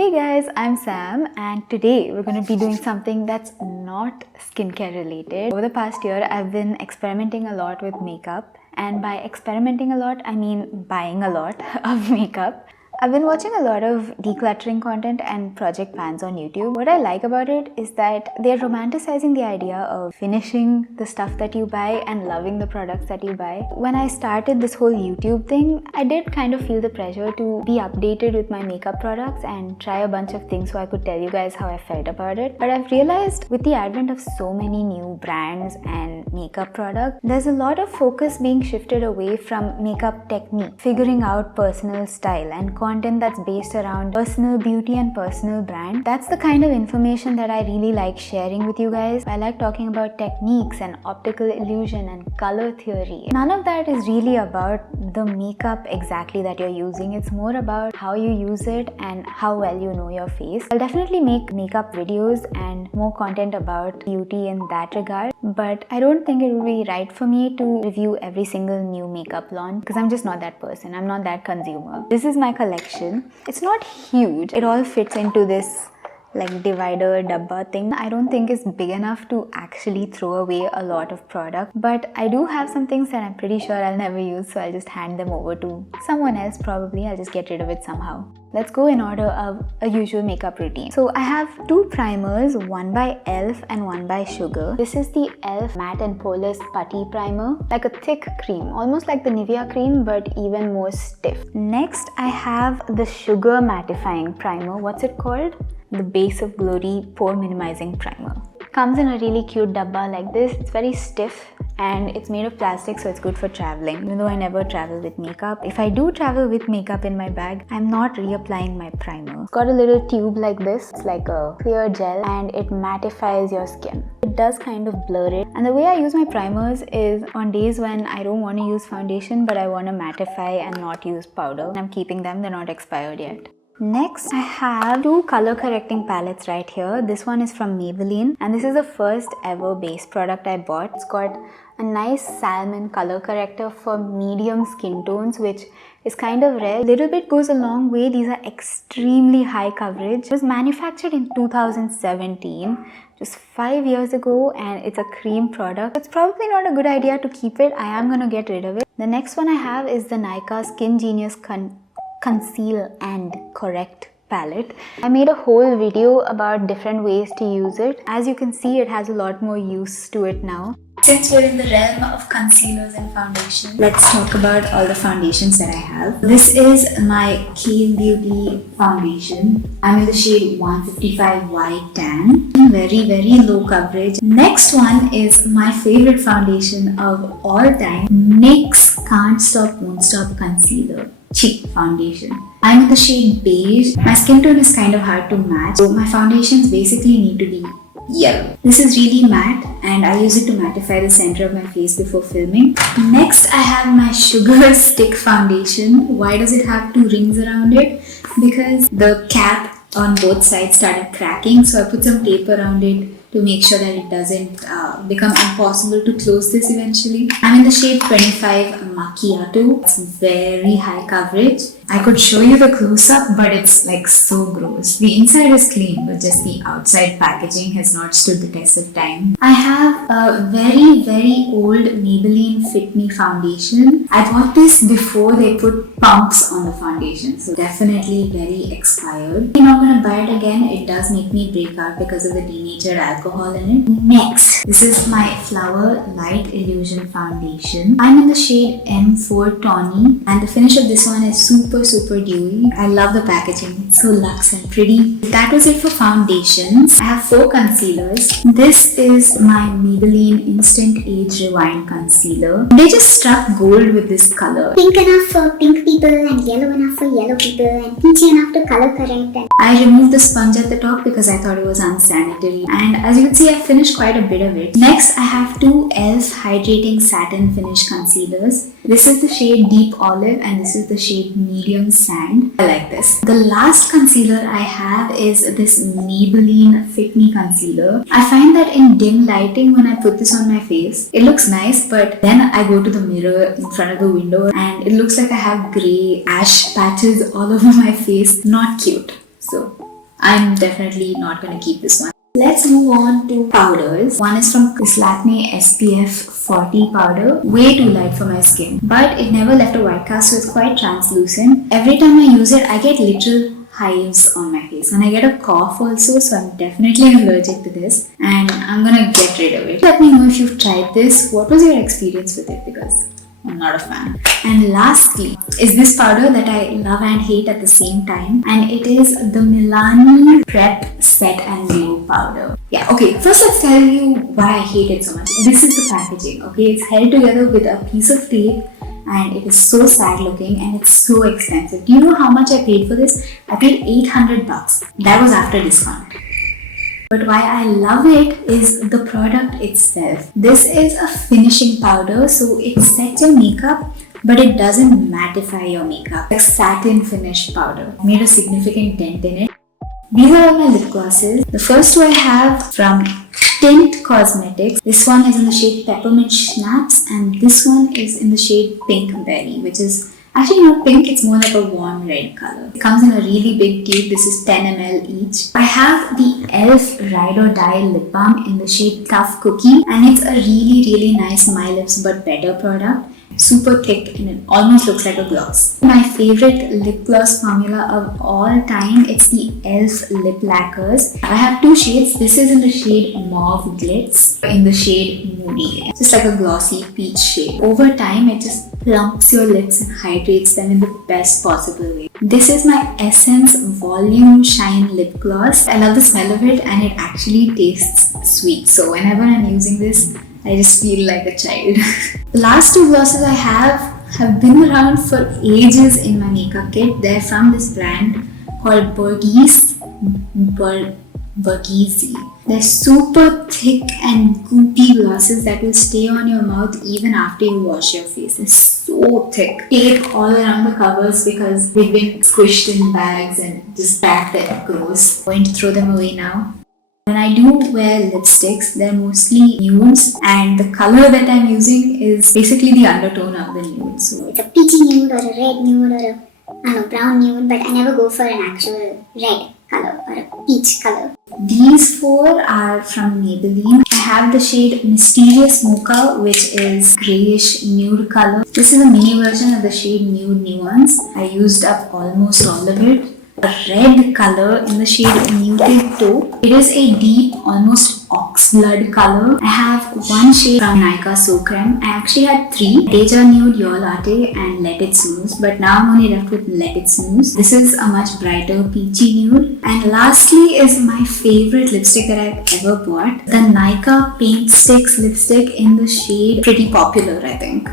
Hey guys, I'm Sam and today we're going to be doing something that's not skincare related. Over the past year, I've been experimenting a lot with makeup, and by experimenting a lot, I mean buying a lot of makeup. I've been watching a lot of decluttering content and project plans on YouTube. What I like about it is that they're romanticizing the idea of finishing the stuff that you buy and loving the products that you buy. When I started this whole YouTube thing, I did kind of feel the pressure to be updated with my makeup products and try a bunch of things so I could tell you guys how I felt about it. But I've realized with the advent of so many new brands and makeup products, there's a lot of focus being shifted away from makeup technique, figuring out personal style and content that's based around personal beauty and personal brand. That's the kind of information that I really like sharing with you guys. I like talking about techniques and optical illusion and color theory. None of that is really about the makeup exactly that you're using. It's more about how you use it and how well you know your face. I'll definitely make makeup videos and more content about beauty in that regard, but I don't think it would be right for me to review every single new makeup launch because I'm just not that person. I'm not that consumer. This is my collection. It's not huge. It all fits into this like divider dabba thing. I don't think it's big enough to actually throw away a lot of product, but I do have some things that I'm pretty sure I'll never use, so I'll just hand them over to someone else probably. I'll just get rid of it somehow. Let's go in order of a usual makeup routine. So I have two primers, one by e.l.f. and one by Sugar. This is the e.l.f. Matte and Poreless Putty Primer, like a thick cream, almost like the Nivea cream but even more stiff. Next I have the Sugar Mattifying Primer. What's it called? The Base of Glory Pore Minimizing Primer. Comes in a really cute dabba like this. It's very stiff and it's made of plastic, so it's good for traveling. Even though I never travel with makeup, if I do travel with makeup in my bag, I'm not reapplying my primer. It's got a little tube like this. It's like a clear gel and it mattifies your skin. It does kind of blur it. And the way I use my primers is on days when I don't want to use foundation but I want to mattify and not use powder. I'm keeping them, they're not expired yet. Next, I have two color correcting palettes right here. This one is from Maybelline and this is the first ever base product I bought. It's got a nice salmon color corrector for medium skin tones, which is kind of rare. A little bit goes a long way. These are extremely high coverage. It was manufactured in 2017, just 5 years ago, and it's a cream product. It's probably not a good idea to keep it. I am gonna get rid of it. The next one I have is the Nykaa Skin Genius Conceal and Correct palette. I made a whole video about different ways to use it. As you can see, it has a lot more use to it now. Since we're in the realm of concealers and foundation, let's talk about all the foundations that I have. This is my Keen Beauty foundation. I'm in the shade 155 White Tan. Very low coverage. Next one is my favorite foundation of all time, NYX Can't Stop Won't Stop Concealer Cheek Foundation. I'm in the shade beige. My skin tone is kind of hard to match, so my foundations basically need to be yellow. This is really matte and I use it to mattify the center of my face before filming. Next I have my Sugar Stick Foundation. Why does it have two rings around it? Because the cap on both sides started cracking, so I put some tape around it to make sure that it doesn't become impossible to close this eventually. I'm in the shade 25 Macchiato. It's very high coverage. I could show you the close-up, but it's like so gross. The inside is clean, but just the outside packaging has not stood the test of time. I have a very old Maybelline Fit Me foundation. I bought this before they put pumps on the foundation, so definitely very expired. I'm not gonna buy it again. It does make me break out because of the denatured alcohol in it. Next, this is my Flower Light Illusion foundation. I'm in the shade M4 Tawny and the finish of this one is super dewy. I love the packaging. It's so luxe and pretty. That was it for foundations. I have 4 concealers. This is my Maybelline Instant Age Rewind Concealer. They just struck gold with this color. Pink enough for pink people and yellow enough for yellow people and peachy enough to color correct. I removed the sponge at the top because I thought it was unsanitary, and as you can see I finished quite a bit of it. Next I have two e.l.f. Hydrating Satin Finish Concealers. This is the shade Deep Olive and this is the shade Medium Sand. I like this. The last concealer I have is this Maybelline Fit Me Concealer. I find that in dim lighting when I put this on my face, it looks nice, but then I go to the mirror in front of the window and it looks like I have grey ash patches all over my face. Not cute. So I'm definitely not going to keep this one. Let's move on to powders. One is from this Lakme SPF 40 powder. Way too light for my skin, but it never left a white cast, so it's quite translucent. Every time I use it, I get little hives on my face and I get a cough also, so I'm definitely allergic to this and I'm gonna get rid of it. Let me know if you've tried this. What was your experience with it, because I'm not a fan. And lastly is this powder that I love and hate at the same time, and it is the Milani Prep Set and Glow powder. Yeah, okay, first let's tell you why I hate it so much. This is the packaging, okay? It's held together with a piece of tape and it is so sad looking and it's so expensive. Do you know how much I paid for this? I paid 800 bucks. That was after discount. But why I love it is the product itself. This is a finishing powder, so it sets your makeup, but it doesn't mattify your makeup. Like satin finish powder. Made a significant dent in it. These are all my lip glosses. The first two I have from Didnt Cosmetics. This one is in the shade Peppermint Schnapps and this one is in the shade Pink Berry, which is actually not pink, it's more like a warm red color. It comes in a really big tube. This is 10 ml each. I have the e.l.f. Ride or Die lip balm in the shade Tough Cookie and it's a really nice My Lips But Better product. Super thick and it almost looks like a gloss. My favorite lip gloss formula of all time, it's the e.l.f. Lip Lacquers. I have two shades. This is in the shade Mauve Glitz, in the shade Moody. It's just like a glossy peach shade. Over time, it just plumps your lips and hydrates them in the best possible way. This is my Essence Volume Shine Lip Gloss. I love the smell of it and it actually tastes sweet. So whenever I'm using this, I just feel like a child. The last two glosses I have been around for ages in my makeup kit. They're from this brand called Borghese. They're super thick and goopy glosses that will stay on your mouth even after you wash your face. They're so thick. Tape all around the covers because they've been squished in bags and just packed that gross. I'm going to throw them away now. When I do wear lipsticks, they're mostly nudes and the color that I'm using is basically the undertone of the nude. So It's a peachy nude or a red nude or a brown nude, but I never go for an actual red color or a peach color. these four are from Maybelline. I have the shade Mysterious Mocha, which is grayish nude color. This is a mini version of the shade Nude Nuance. I used up almost all of it. A red color in the shade Muted Taupe. It is a deep, almost ox blood color. I have one shade from Nykaa So Creme. I actually had three: Deja Nude, Your Latte and Let It Snooze, but now I'm only left with Let It Snooze. This is a much brighter peachy nude. And lastly is my favorite lipstick that I've ever bought, the Nykaa Paint Sticks lipstick in the shade Pretty Popular, I think.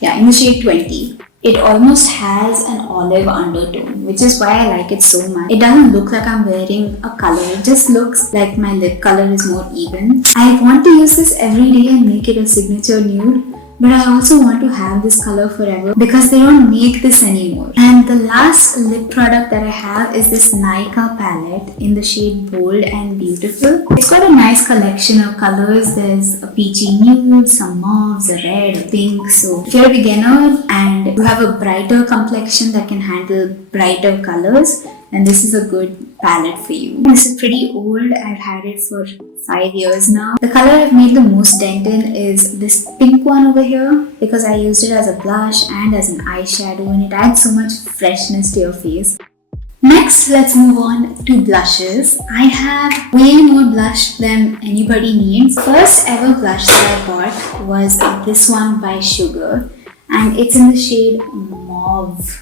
Yeah, in the shade 20. It almost has an olive undertone, which is why I like it so much. It doesn't look like I'm wearing a color. It just looks like my lip color is more even. I want to use this every day and make it a signature nude. But I also want to have this color forever because they don't make this anymore. And the last lip product that I have is this Nykaa palette in the shade Bold and Beautiful. It's got a nice collection of colors. There's a peachy nude, some mauves, a red, a pink. So if you're a beginner and you have a brighter complexion that can handle brighter colors, then this is a good palette for you. This is pretty old. I've had it for 5 years now. The color I've made the most dent in is this pink one over here because I used it as a blush and as an eyeshadow and it adds so much freshness to your face. Next, let's move on to blushes. I have way more blush than anybody needs. First ever blush that I bought was this one by Sugar and it's in the shade Mauve.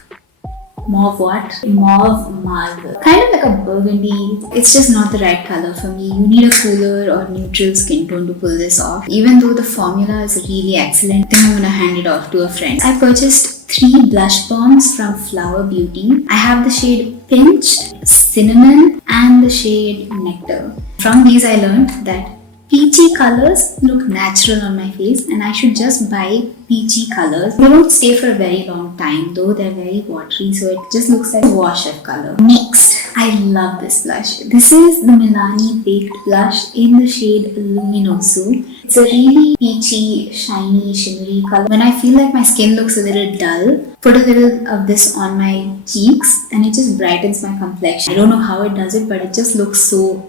Mauve what? Mauve Marble. Kind of like a burgundy. It's just not the right color for me. You need a cooler or neutral skin tone to pull this off. Even though the formula is really excellent, then I'm gonna hand it off to a friend. I purchased 3 blush bombs from Flower Beauty. I have the shade Pinched, Cinnamon and the shade Nectar. From these I learned that peachy colors look natural on my face and I should just buy peachy colors. They don't stay for a very long time though, they're very watery, so it just looks like a wash of color. Next, I I love this blush. This is the Milani Baked Blush in the shade Luminoso. It's a really peachy, shiny, shimmery color. When I feel like my skin looks a little dull, put a little of this on my cheeks and it just brightens my complexion. I don't know how it does it, but it just looks so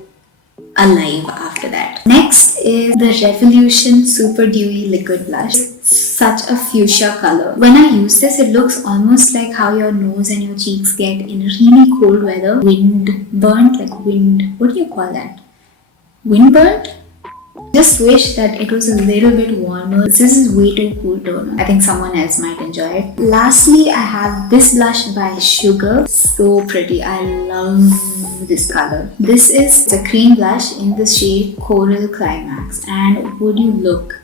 alive after that. Next is the Revolution Super Dewy Liquid Blush. Such a fuchsia color. When I use this, it looks almost like how your nose and your cheeks get in really cold weather. Wind burnt, like wind, what do you call that? Wind burnt? Just wish that it was a little bit warmer. This is way too cool tone. I think someone else might enjoy it. Lastly, I have this blush by Sugar. So pretty. I love this color. This is the cream blush in the shade Coral Climax. And would you look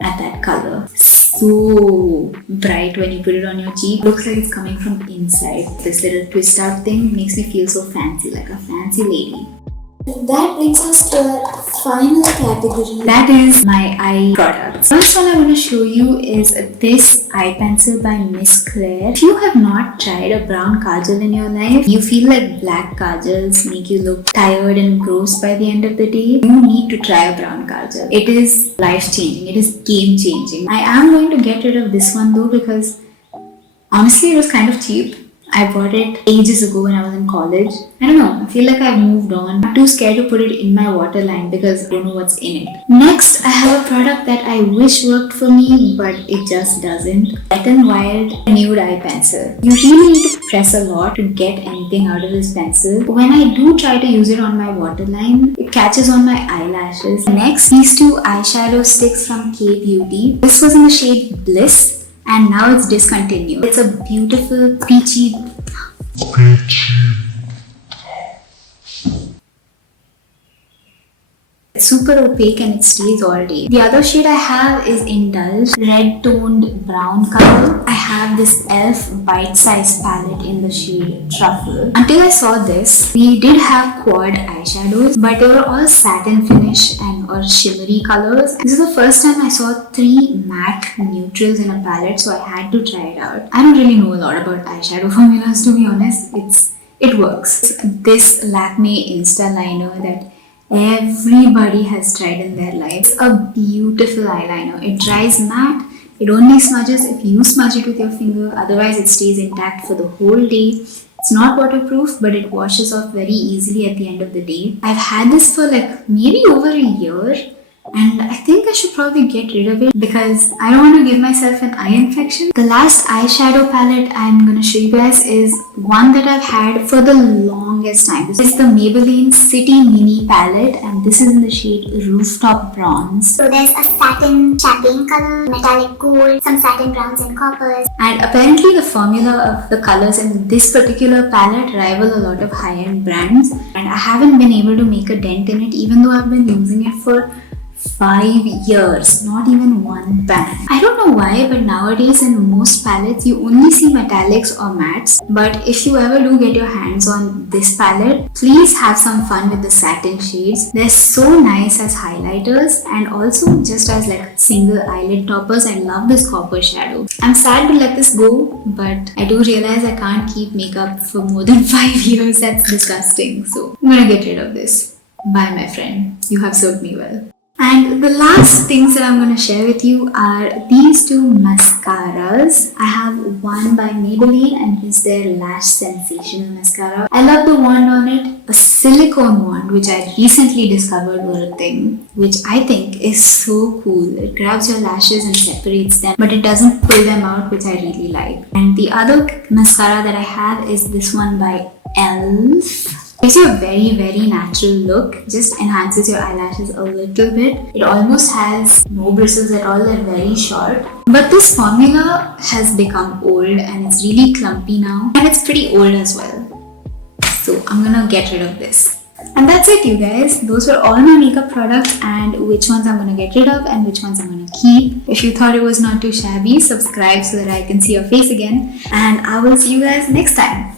at that color? So bright when you put it on your cheek. Looks like it's coming from inside. This little twist out thing makes me feel so fancy, like a fancy lady. That brings us to our final category. That is my eye products. First one I want to show you is this eye pencil by Miss Claire. If you have not tried a brown kajal in your life, you feel like black kajals make you look tired and gross by the end of the day, you need to try a brown kajal. It is life-changing. It is game-changing. I am going to get rid of this one though because honestly it was kind of cheap. I bought it ages ago when I was in college. I don't know, I feel like I've moved on. I'm too scared to put it in my waterline because I don't know what's in it. Next, I have a product that I wish worked for me, but it just doesn't. Wet n Wild Nude Eye Pencil. You really need to press a lot to get anything out of this pencil. When I do try to use it on my waterline, it catches on my eyelashes. Next, these two eyeshadow sticks from K Beauty. This was in the shade Bliss. And now it's discontinued. It's a beautiful peachy. It's super opaque and it stays all day. The other shade I have is Indulge, red toned brown color. I have this e.l.f. bite size palette in the shade Truffle. Until I saw this, we did have quad eyeshadows, but they were all satin finish and or shimmery colors. This is the first time I saw 3 matte neutrals in a palette, so I had to try it out. I don't really know a lot about eyeshadow formulas, to be honest. It works. This Lakme Insta liner that everybody has tried in their life. It's a beautiful eyeliner. It dries matte. It only smudges if you smudge it with your finger. Otherwise, it stays intact for the whole day. It's not waterproof, but it washes off very easily at the end of the day. I've had this for like maybe over a year. And I think I should probably get rid of it because I don't want to give myself an eye infection. The last eyeshadow palette I'm going to show you guys is one that I've had for the longest time. This is the Maybelline City Mini palette and this is in the shade Rooftop Bronze. So there's a satin champagne color, metallic gold, some satin browns and coppers. And apparently the formula of the colors in this particular palette rival a lot of high-end brands. And I haven't been able to make a dent in it even though I've been using it for 5 years, not even one pan. I don't know why, but nowadays in most palettes you only see metallics or mattes. But if you ever do get your hands on this palette, please have some fun with the satin shades. They're so nice as highlighters and also just as like single eyelid toppers. I love this copper shadow. I'm sad to let this go, but I do realize I can't keep makeup for more than 5 years. That's disgusting. So I'm gonna get rid of this. Bye my friend. You have served me well. And the last things that I'm going to share with you are these 2 mascaras. I have one by Maybelline and it's their Lash Sensational Mascara. I love the wand on it. A silicone wand which I recently discovered were a thing, which I think is so cool. It grabs your lashes and separates them, but it doesn't pull them out, which I really like. And the other mascara that I have is this one by e.l.f. Gives you a very, very natural look. Just enhances your eyelashes a little bit. It almost has no bristles at all. They're very short. But this formula has become old and it's really clumpy now. And it's pretty old as well. So I'm gonna get rid of this. And that's it, you guys. Those were all my makeup products and which ones I'm gonna get rid of and which ones I'm gonna keep. If you thought it was not too shabby, subscribe so that I can see your face again. And I will see you guys next time.